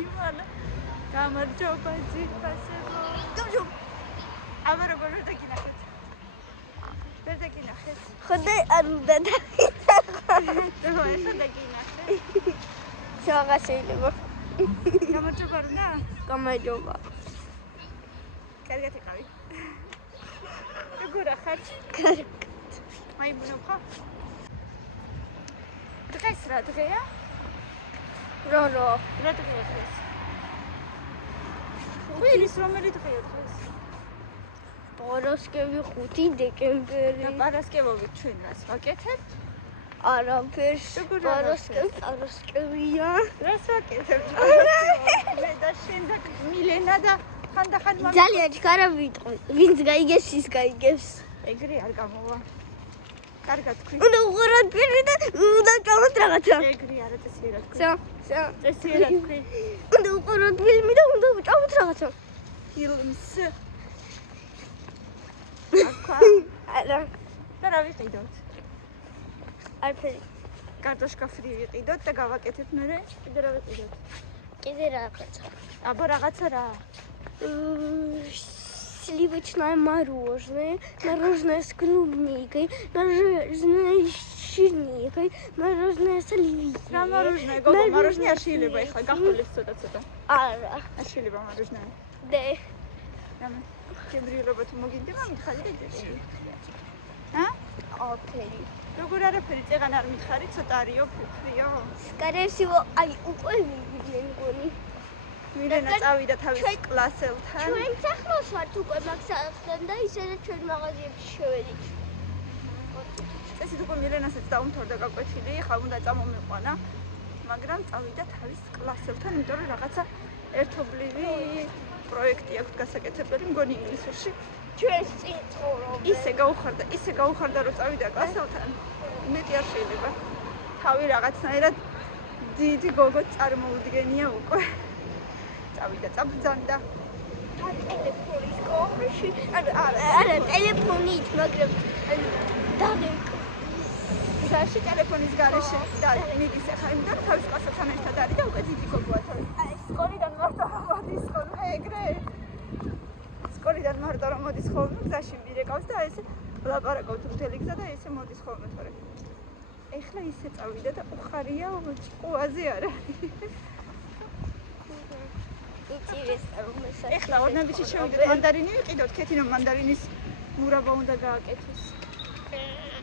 იმალა. გამარჯობა ძირფასებო. გამარჯობა. აბა როგორ ვერ დაგინახეთ? ვერ დაგინახეთ? ხოდა არ უნდა ხო, ეხლა დაგინახეთ. შევაღა შეიძლება. გამარჯობა რა? გამარჯობა. კარგად იყავი. როგორ ახარ? კარგად. მაიმუნო ხა? დღეს რა დღეა? რა დღეა დღეს? ღვირის რომელი დღეა დღეს? პარასკევი 5 დეკემბერი. და პარასკევობით ჩვენ რას ვაკეთებთ? არაფერს. პარასკევია. რას ვაკეთებთ? მე და შენ და მილენა და ხანდახან ძალიან ჩქარა ვიტყვი. ვინც გაიგებს, ის გაიგებს. ეგრე არ გამოვა. კარგად თქვი. უნდა უყუროთ ფილმი და უნდა წავოთ რაღაცა. ეგრე არა წესიერად თქვი. სა. წესიერად თქვი. უნდა უყუროთ ფილმი და უნდა წავოთ რაღაცა. ფილმს. აკა. არა. და რა ვიყიდოთ? არაფერი. კარტოშკა ფრი ვიყიდოთ და გავაკეთებთ მერე. კიდე რა ვიყიდოთ? კიდე რაღაცა. აბა რაღაცა რა? Сливочное мороженое с клубникой, мороженое с черникой, мороженое с оливье. რა მოროჟნე, გოგო, მოროჟნე არ შეიძლება ეხლა გახოლებს ცოტა. არა. არ შეიძლება მოროჟნე. დე. რამე? გემრიელობა თუ მოგინდება, მითხარი და იდეში. ჰა? ოფერი. როგორ არაფერი წეღან არ მითხარი, ცოტა არისო, ფუფრიო. Скорее всего, უკვე მივიდნენ გონი. მილენა წავიდა თავის კლასელთან. ჩვენ სახლოს ვართ უკვე მაგსახთან და ისედაც ჩვენ მაღაზიებში შევედით. წესით უკვე მილენასაც დაუმთავრდა გაკვეთილი, ხა უნდა წამომიყვანა, მაგრამ წავიდა თავის კლასელთან, იმიტომ რომ რაღაცა ერთობლივი პროექტი აქვს გასაკეთებელი, მგონი ინგლისურში. ჩვენს წინ ცხოვრობენ. ისე გაუხარდა რომ წავიდა კლასელთან. მეტი არ შეიძლება. თავი რაღაცნაირად დიდი გოგო წარმოუდგენია უკვე. წავიდა წაბრძანდა. ტელეფონის კოშკში. არა, ტელეფონით, მაგრამ დაგეკ. საში ტელეფონის გარეშე და მიდის ახლა იმიტომ რომ თავის კლასთან ერთად არის და უკვე დიდი გოგოა თავი. სკოლიდან მარტო მოდის ხოლმე ეგრე. სკოლიდან მარტო რომ მოდის ხოლმე გზაში მირეკავს და ესე ლაპარაკობთ მთელი გზა და ესე მოდის ხოლმე თორე. ეხლა ისე წავიდა და უხარია ჭკუაზე არ არის. ეხლა ორნაბიჩი შევიდეთ მანდარინი ვიყიდოთ, ქეთინო მანდარინის მურაბა უნდა გააკეთოს.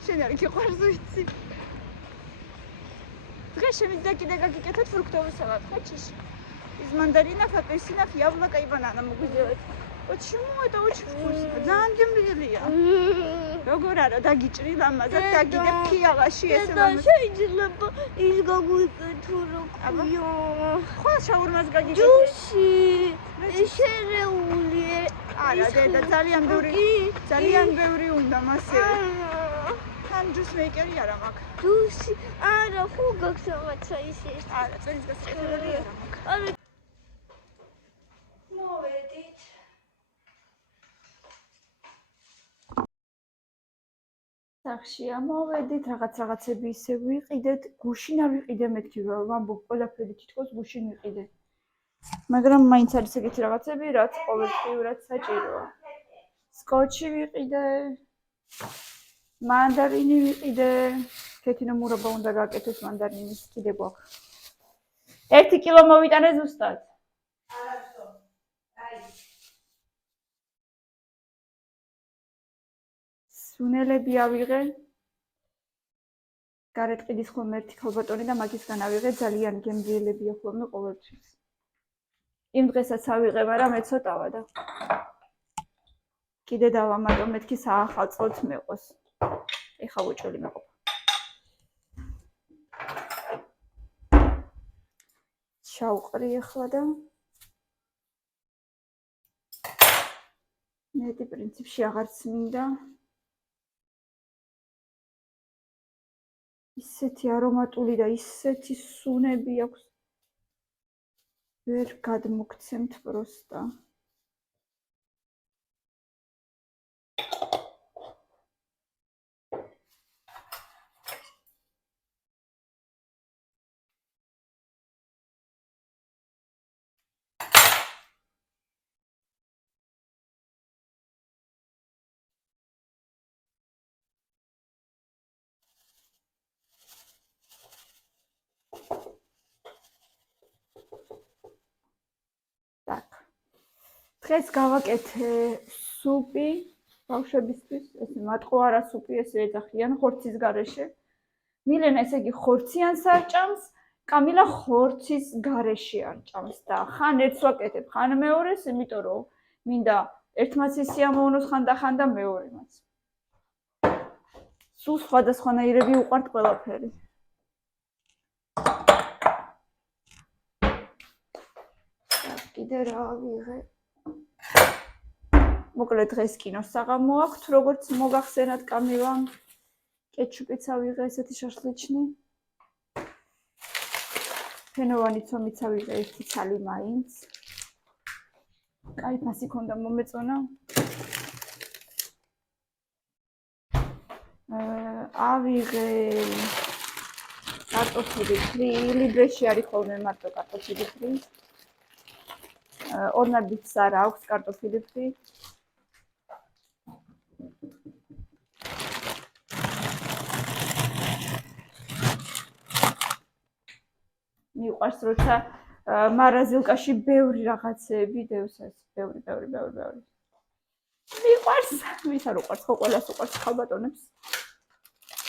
შენ არ გიყვარს ვიცი. დღეს შემიძლია კიდე გაგიკეთოთ ფრუქტოვый салат, хочешь? Из мандаринов, апельсинов, яблока и банана могу сделать. Почему это очень вкусно? ძალიან გემრიელია. როგორ არა დაგიჭრილ ამაზე, დაგიდებ ფიალაში ესე და შეიძლება ის გაგვიკეთო როქიო. ხო შაურმას გაგიკეთე. ჯუსი, შერეული. არა დედა ძალიან ბევრი უნდა მასე. თან ჯუს მეიკერი არა მაქვს. ჯუსი, არა ხო გაქვს რაღაცა ისე. არა, წენის გასაკეთებელი არა მაქვს. არა. მოვედით. სახში ამოვედით, რაღაცები ისე ვიყიდეთ, გუშინ არ ვიყიდე მეთქი, ვამბობ, ყველაფერი თითქოს გუშინ ვიყიდე. მაგრამ მაინც არის ეგეთი რაღაცები, რაც ყოველდღიურად საჭიროა. სკოჩი ვიყიდე, მანდარინი ვიყიდე, ქეთინო მურაბა უნდა გააკეთოს მანდარინის, კიდე გვაქვს. 1 კილო მოვიტანე ზუსტად. არასო. აი. სუნელები ავიღე. გარეთ ყიდის ხოლმე ერთი ქალბატონი და მაგისგან ავიღე, ძალიან გემრიელებია ხოლმე ყოველთვის. იმ დღესაც ავიღე, მაგრამ მე ცოტავა და კიდე დავამატო მეთქი საახალწლოდ მეყოს. ეხა უჭველი მეყოფა. ჩავყრი ახლა და მეტი პრინციპში აღარც მინდა. ისეთი არომატული და ისეთი სუნები აქვს. ვერ გადმოგცემთ პროსტა. დღეს გავაკეთე სუპი ბავშვებისთვის, ესე მატყო არა სუპი, ესე ეძახიან ხორცის გარეშე. მილენა ესე იგი ხორციანს არ ჭამს, კამილა ხორცის გარეშე არ ჭამს და ხან ერთს ვაკეთებ, ხან მეორეს, იმიტომ რომ მინდა ერთმაც სიამოვნოს ხან და მეორემაც. სულ სხვადასხვანაირები უყვართ ყველაფერი. კიდე რა ვიღე? მოკლედ დღეს კინოს საღამო აქვს, როგორც მოგახსენათ კამილამ. კეჩუპიც ავიღე ესეთი შაშლიჩნი. ფენოვანი ცომიც ავიღე ერთი ცალი მაინც. კაი ფასი ქონდა მომეწონა. ავიღე კარტოფილი ფრი, ლიდრეში არის ხოლმე მარტო კარტოფილი ფრი. ორნაბიც არა აქვს კარტოფილი ფრი. მიყვარს როცა მარაზილკაში ბევრი რაღაცეები დევსას, ბევრი. მიყვარს, ვის არ უყვარს, ხო ყველას უყვარს ხალბატონებს.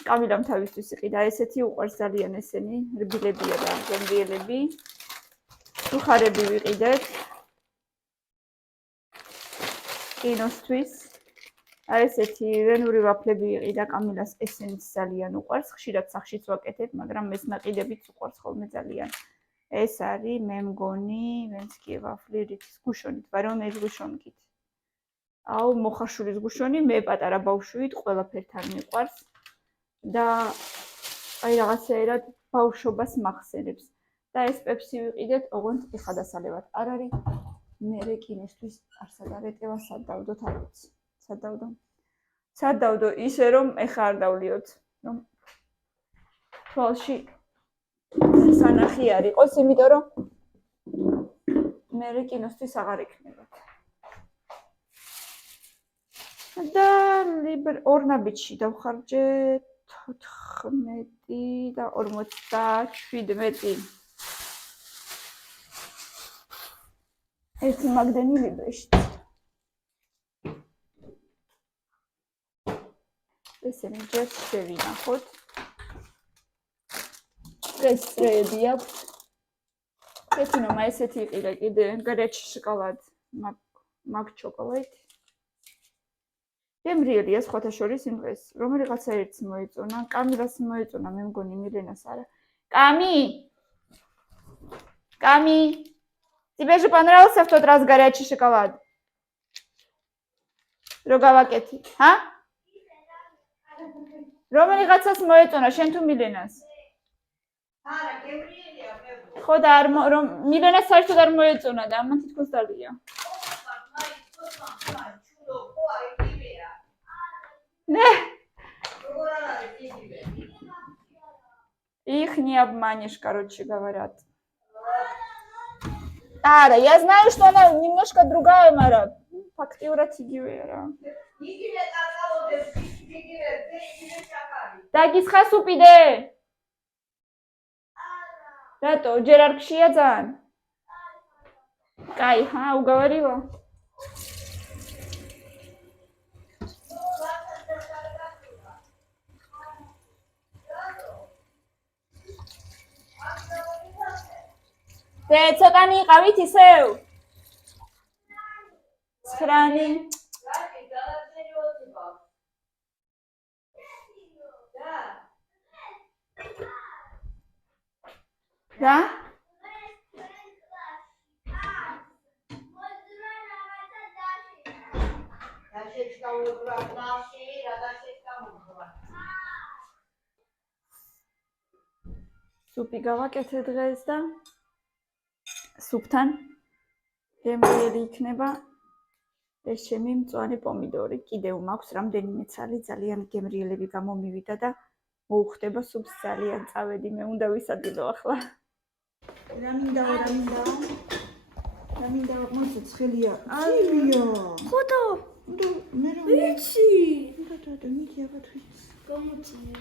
კამილამ თავისთვის იყიდა ესეთი, უყვარს ძალიან ესენი, რბილებია და გემრიელები. სუხარები ვიყიდეთ. კინოსთვის. აი ესეთი ვენური ვაფლები იყიდა კამილას, ესენიც ძალიან უყვარს. ხშირად სახშიც ვაკეთებ, მაგრამ მესნაყიდებიც უყვარს ხოლმე ძალიან. ეს არის მე მგონი ვენსკი ვაფლი რითის გუშონით, მაგრამ ეს გუშონით. აუ მოხარშულის გუშონი, მე პატარა ბავშვით ყველაფერთან მიყვარს და აი რაღაცაერად ბავშვობას მახსენებს. და ეს პეპსი ვიყიდეთ, ოღონდ ეხადასალებად. არ არის მე კინოსთვის არსად არ ეტევა სადავდოთ არ ვიცი. სადავდო ისე რომ ეხა არ დავლიოთ, რომ თვალში სანახი არ იყოს, იმიტომ რომ მე კინოსთვის აღარ იქნებათ. და ორნაბიჯში დავხარჯე 14 და 57. ერთი მაგდენი ლიბეში. ესენი ჯერ შევინახოთ. ეს წრეები აქვს. ეთინომა ესეთი იყიდა კიდე გარეჩი შოკოლად, მაგ ჩოკოლადი. გემრიელია სხვათა შორის იმ დღეს, რომელიღაცა ერთს მოეწონა, კამილას მოეწონა, მე მგონი მილენას არა. Ками! Тебе же понравился в тот раз горячий шоколад? Рогавакети, а? რომელიღაცას მოეწონა, შენ თუ მილენას? არა, გემრიელია მე. ხო და რომ მილენას საერთოდ არ მოეწონა და ამან თითქოს დალია. Ne? Их не обманешь, короче говорят. Ара, я знаю, что она немножко другая, Мара. Фактиврат игивера. Так, исха супиде. Рато, джераркшия дзан. Кай, уговорила. Te ცოტანი იყავით ისევ? 9. და? სუპი გავაკეთე დღეს და სუპთან გემრიელი იქნება ეს ჩემი მწვანე პომიდორი. კიდევ მაქვს რამდენიმე ცალი, ძალიან გემრიელები გამომივიდა და მოუხდება სუპს ძალიან წავედი. მე უნდა ვისადილო ახლა. რა მინდა მოიცა ცხელია. აიო. ხოდა. მე რომ ვიცი. და მიდი აბათრი. გამოწინე.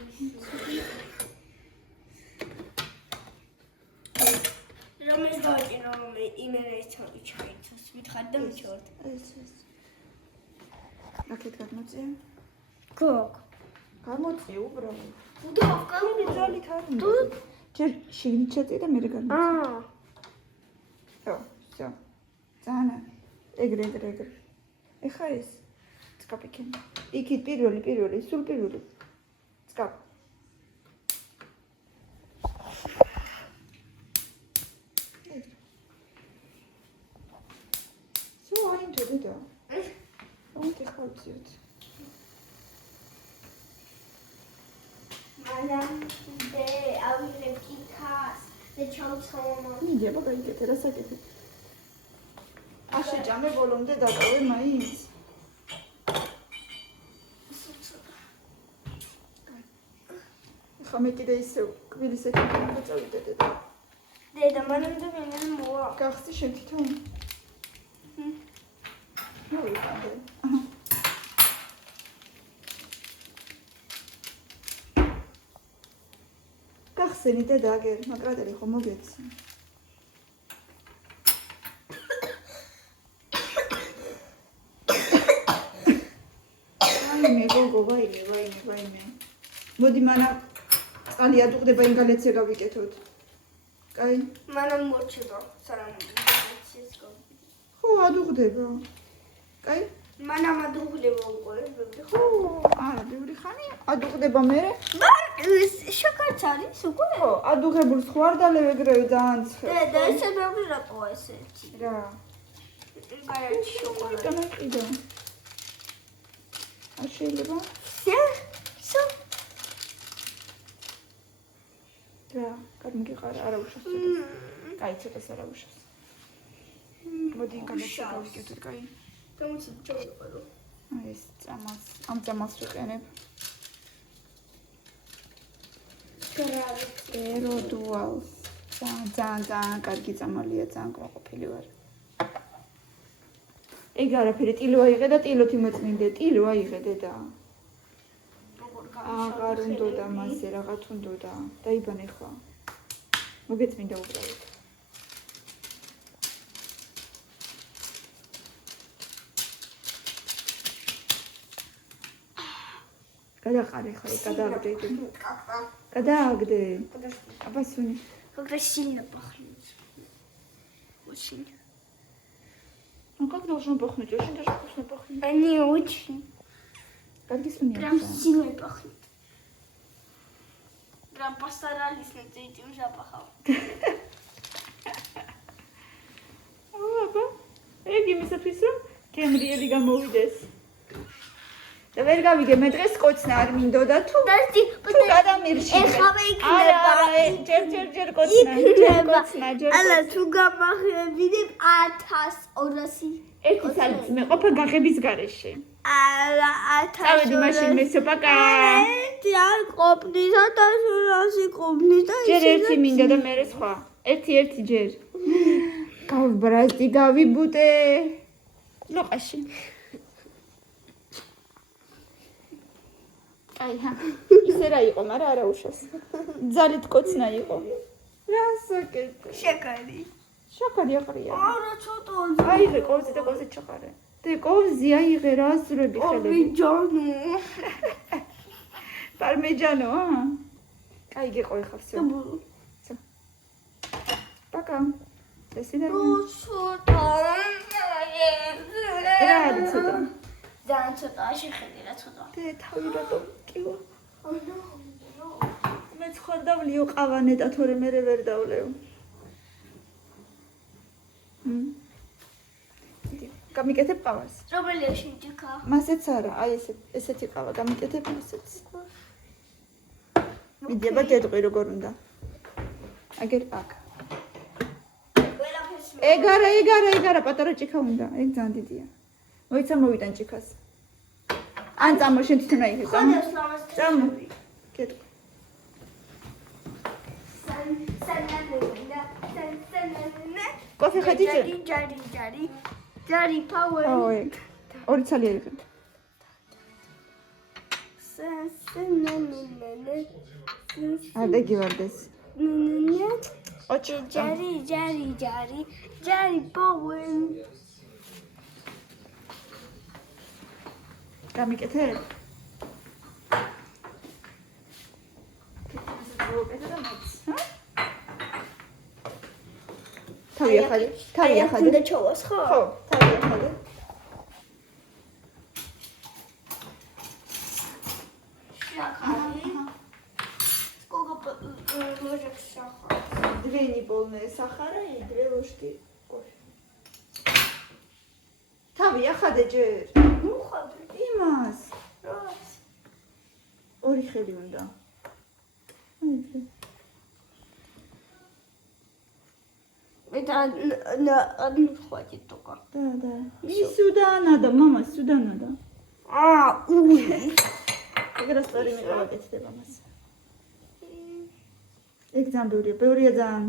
Რომ ეს გავაკეთო რომ იმერე ისტორი ჩაიცოს. მითხარ და მიჩვენოთ. ეს. აქეთ გამოწია. გოგ. გამოწია უბრალოდ. უდავ კამერა. ძალი ქარი. ჯერ შიგნით ჩაწია და მე გამოწია. Всё. Ძანა. ეგრე. ეხა ეს. წკაპიკენ. იქით პირველი, სულ პირველი. წკაპ. Deda. Und ich halt jetzt. Madam, I will keep cars. The chunks home. Nidia, baka ikete, rasakete. Ashe jame bolomde daqave mains. Xame კიდე ისე კვილის ეკითხება წავიდე დედა. დედა, მანამ და მე მოვა. გახსი შენ თვითონ? მოვიყავდე. გახსენი დედა აგერ, მაგრადელი ხო მოგეცი. ვაიმე, გოგო, ვაიმე. მოდი მანამ წყალი ადუღდება იმ გალეცია გავიკეთოთ. კაი? მანამ მორჩება, სანამ გალეციას გავიკეთოთ. ხო, ადუღდება. კაი? მანამ ადუღდება უკვე. ხო, არა, ბევრი ხანი ადუღდება მერე. შოკოლადს არის უკვე? ხო, ადუღებულს ხო არ დალევ ეგრევე ძალიან ცხელ. და ესე ბევრი რატოა ესეთი? რა? გარეთ შოკოლადი. გამიყიდა. არ შეიძლება? რა, გამიგიყარა, არა უშავს ცოტა. კაი, ცოტას არა უშავს. მოდი გალეცია გავიკეთოთ, კაი? გამოცი ჩავიყარო. ეს წამას, ამ წამას ვიყენებ. ერო დუალს. ძალიან კარგი წამალია, ძალიან კმაყოფილი ვარ. ეგ არაფერი ტილო აიღე და ტილოთი მოწმინდე, ტილო აიღე დედა. აღარ უნდოდა მასე, რაღაც უნდოდა. დაიბანე ხა. მოგეწმინდა უბრალოდ. გადაყარე ხა, გადააგდე. Გადააგდე. აბა სუნი. Когда сильно пахнет. Очень. Ну как должно пахнуть? Очень даже вкусно пахнет. Они очень. Как сунет? Прям сильно пахнет. Прям постарались над этим запахом. აბა. ეგ იმისათვის რომ გემრიელი გამოვიდეს. და ვერ გავიგე მე დღეს კოცნა არ მინდოდა თუ გადამირში. ეხავე იქნება. არა, ჯერ კოცნა. ალა თუ გამახებინებ 1200. ერთი სალიც მე ყოფა გაღების გარეშე. ალა 1200. წავედი მაშინ მესოპაკა. არ ყოფნის 1200 ყოფნის და ჯერ ერთი მინდა და მე სხვა. ერთი ჯერ. გავბრაზდი, გავიბუტე. ლოყაში. აიჰა. ისე რა იყო, მაგრამ არა უშავს. ძალით კოცნა იყო. რასაკეთე? შეკარი. შოკოდი აყრია. არა ცოტა. აიღე კოვზი და კოვზი ჩაყარე. და კოვზი აიღე რა ზრები ხელები. პარმეჯანო. პარმეჯანო? კაი გეყოი ხარ всё. პაკა. ესენა. ცოტა. რა არის ცოტა? ძალიან ცოტა შეხედი რა ცოტა. და თავი რატომ კივა? მე ხარ დავლიო ყავანე და თორე მე ვერ დავლევ. გამიკეთებ ყავას. რომელია შეჭიქა? მასეც არა, აი ესეთი ყავა გამიკეთებ მასეც. მიდიება დედყვი როგორ უნდა. აგერ აქ. ეგ არა, პატარა ჭიქა უნდა. ეგ ძალიან დიდია. მოიცა მოვიდან ჭიქას. ან წამო შენ თვითონ აიღე, წამო. წამო. კეთო. კოფე ხეთიჭე? ჯარი პაუერ. ოი. ორი ცალი აიღე. არ დაგივარდეს. ყოჩი. ჯარი ბოუენ. გამიკეთე? თავი ახალე. უნდა ჩოვას ხო? ხო, თავი ახალე. შაქარი. Сколько сахара? 2 неполные сахара и 2 ложки кофе. თავი ახადე ჯერ. Ну, ხადე. იმას. რას? ორი ხელი უნდა. Это не хватит только. Да. И сюда надо, мама, сюда надо. Уй. ეგრე სწორი მიყავაკეთდება მას. ეგ ძალიან ბევრია ძალიან.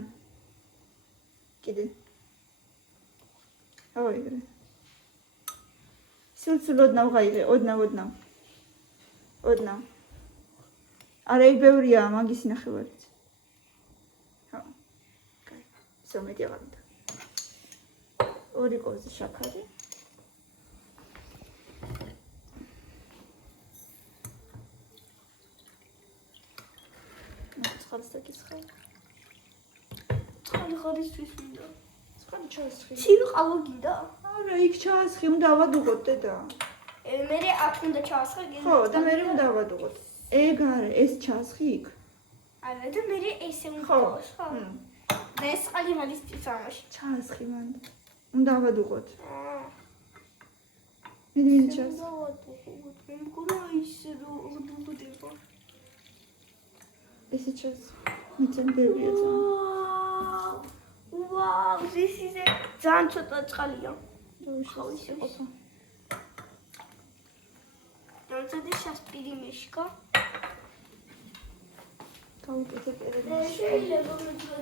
კიდე. აუ ეგრე. სულ ოდნავ გაიღე, ოდნავ. არა ეგ ბევრია, მაგის ნახევარიც. ხო. კაი. ისე მეტი აღარ უნდა. 2 კოვზი შაქარი. ხალისაკისხე. ცხალი ხარისთვის მინდა. ცხალი ჩაასხი. სილყავო გინდა? არა, იქ ჩაასხი, უნდა ავადუღოთ დედა. მე აქ უნდა ჩაასხა გინდა. ხო, და მე უნდა ავადუღოთ. ეგ არა, ეს ჩაასხი იქ. არა, და მე ესე უნდა ხო. ხო. და ეს წყალი ხარისთვის ამაში. ჩაასხი მან. უნდა ავადუღოთ. მე ჩას. მე მგონა ისე რომ დუღდება. ესე ჩას. მიცემ ბევრია ძალიან. Wow, this is a ძალიან ცოტა წყალია. ხო, ისე ყოფა. Დამწადი შასპირი მეშკა. გაუკეთე პერები. შეიძლება მეტყვი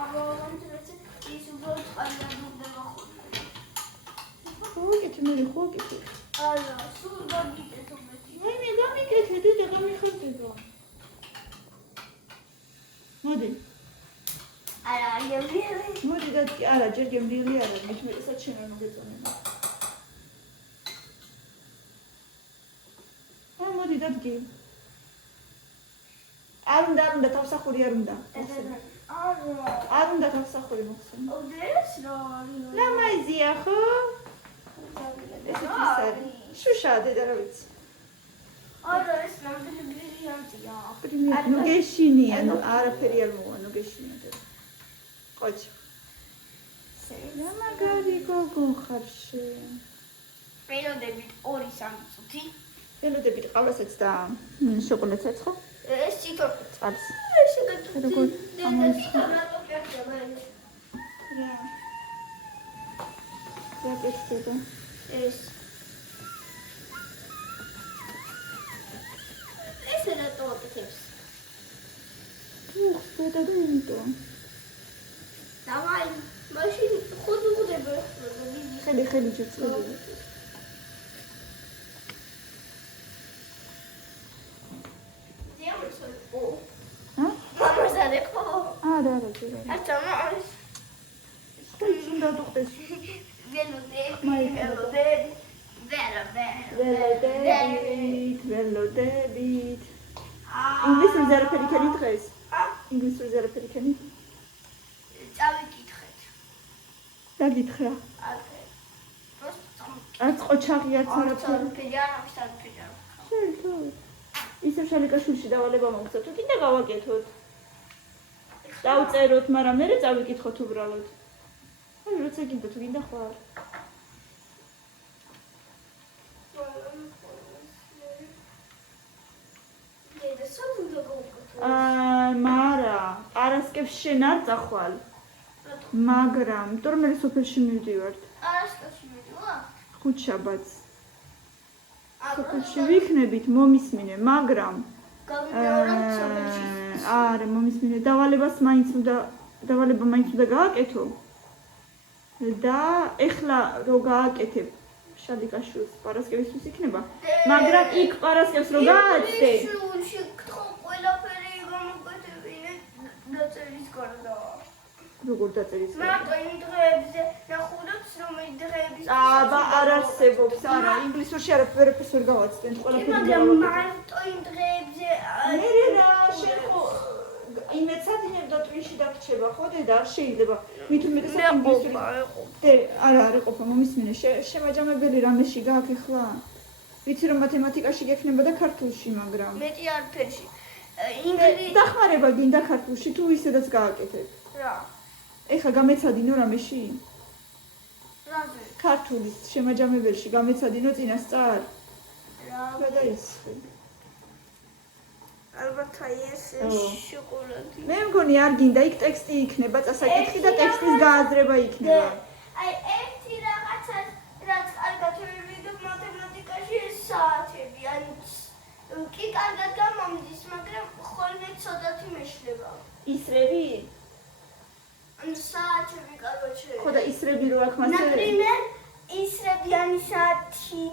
არავინ ის უბრალოდ წყალია დუღდება ხოლმე. გაუკეთე მე ხოუკეთე. არა, სულ გამიკეთე მეტი. მე გამიკეთე დედა გამიხარდება. მოდი. არა, გემრიელი. მოდი და არა, ჯერ გემრიელი არა, მეც შენა მოგეწონება. მოდი დადგე. არ უნდა თავსახური არ უნდა. არ უნდა თავსახური მოხსენ. ოდეს რა? ლამაზია ხო? ეს ისარი. შუშა დედა რა ვიცი. არა, ეს რამდენი ბრილიანტია. ნუ გეშინია, ნუ არაფერი არ მოვა, ნუ გეშინია დედა. ყოჩი. მაგარი გოგო ხარ შენ. პერიოდებით 2-3 წუთი. ელოდებით ყავასაც და შოკოლადსაც ხო? ეს თვითონ წყალს. ესე როგორ და რატო კეთდება ეს? რა. გაკეთდება. ეს რატო აკეთებს? დედა და იმიტომ. დავაი, მაშინ ხოდ უღდება. ხელი ჯეწელი. არა, ჯერ. Asta mai. უნდა დუხდეს. ველოდებით. ინგლისურზე არაფერი ქენი დღეს? ინგლისურზე არაფერი ქენი? წავიკითხეთ. დაგითხრა. არც ყოჩაღი არც არაფერი. შენ ისევ შალიკაშვილში დავალება მოგწევ. თუ კიდე გავაკეთოთ. დავწეროთ, მაგრამ მე წავიკითხოთ უბრალოდ. აი, როცა გინდა თუ გინდა ხარ. მარა, არასკევს შენ არ წახვალ. მაგრამ, იმიტომ რომ მე სოფელში მივდივართ. არასკევში მივდივარ? ხუთშაბათს. სოფელში ვიქნებით, მომისმინე, მაგრამ არა, მომისმინე, დავალება მაინც უნდა გააკეთო. და ეხლა რო გააკეთებ შალიკაშვილს პარასკევისთვის იქნება, მაგრამ იქ პარასკევს რო გააცდე. შეკითხო ყველაფერი გამოგეთებინე დაწერის გარდა. როგორ დაწერის? მარტო იმ დღეებზე ნახულობთ, რომ იმ დღეების აბა არ არსებობს, არა, ინგლისურში არაფერს ვერ გავაცდენთ, ყველაფერი მაგრამ მარტო იმ დღეებზე მე რა შენ ხო იმეცადინებ და ტვინში დაგრჩება ხო დედა არ შეიძლება მით უმეტესად ინგლისური არა არ იყოფა მომისმინე შემაჯამებელი რამეში გაქვს ახლა ვიცი რომ მათემატიკაში გექნება და ქართულში მაგრამ მეტი არაფერში დახმარება გინდა ქართულში თუ ისედაც გააკეთებ რა ეხლა გამეცადინო რამეში რაზე ქართულის შემაჯამებელში გამეცადინო წინასწარ რა და ის ალბათ აი ეს შოკოლადი მე მგონი არ გინდა იქ ტექსტი იქნება წასაკითხი და ტექსტის გააზრება იქნება აი ერთი რაღაცა რაც კარგად ვივიდო მათემატიკაში ეს საათები ან კი კარგად გამომდის მაგრამ ხოლმე ცოტათი მეშლება ისრები ან საათები კარგად ხო და ისრები რო აქ მასე ნაპრიმერ ისრები ან საათი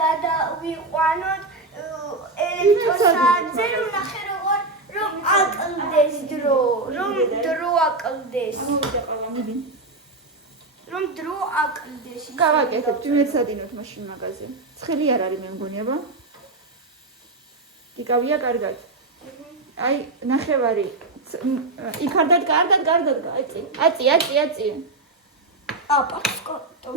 გადავიყვანოთ ელექტროსაათზე რომ ნახე როგორ რომ აკლდეს დრო რომ დრო აკლდეს რომ დრო აკლდეს გავაკეთებთ ვიმეცადინოთ მაშინ მაგაზე ცხელი არ არის მე მგონი აბა გიკავია კარგად აი ნახევარი იქ კარდად აწი აპასკოტო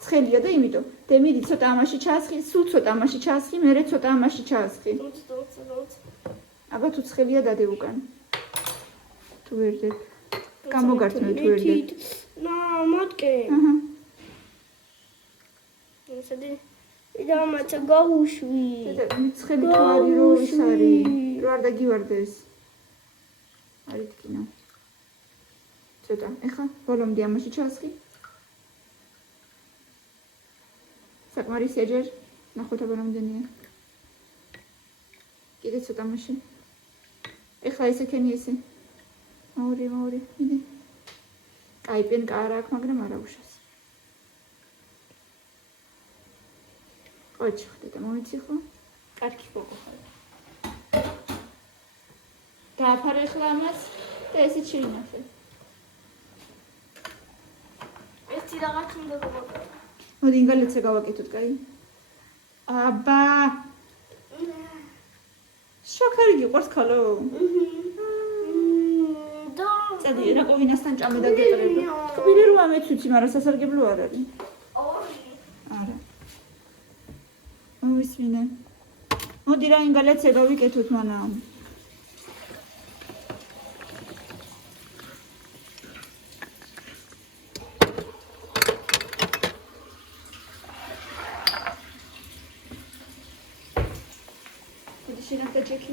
ცხელია და იმიტომ დემიდი ცოტა ამაში ჩასხი სულ ცოტა ამაში ჩასხი მერე ცოტა ამაში ჩასხი აბა თუ ცხელია დადე უკან თუ ვერ დებ გამოგართმევ თუ ვერ დებ მამატკე ესედი დამაცა გაუშვი ცხელი თუ არის რო ის არის რო არ დაგივარდეს არის თქინა ცოტა ეხა ბოლომდე ამაში ჩასხი საკმარისია ჯერ ნახოთ აბა რამდენია კიდე ცოტა მაშინ ეხლა ესე ქენი ესე მოური იდე კაი პენკა არ აქვს მაგრამ არა უშავს ოჩ ხდე და მომიცი ხო კარგი გოგო ხარ დააფარე ახლა ამას და ესე შეინახე ერთი რაღაც უნდა გავაკეთო მოდი ინგალეთზე გავაკეთოთ, კაი? აბა. შოქარი გიყვარს ქალო? წადი, რა ყოვინასთან ჭამე და გეყრება. თქმილი რომ ამეც ვიცი, მაგრამ სასარგებლო არ არის. არა. მოვისმინე. მოდი რა ინგალეთზე გავიკეთოთ მანამ. შენახდა ჯექი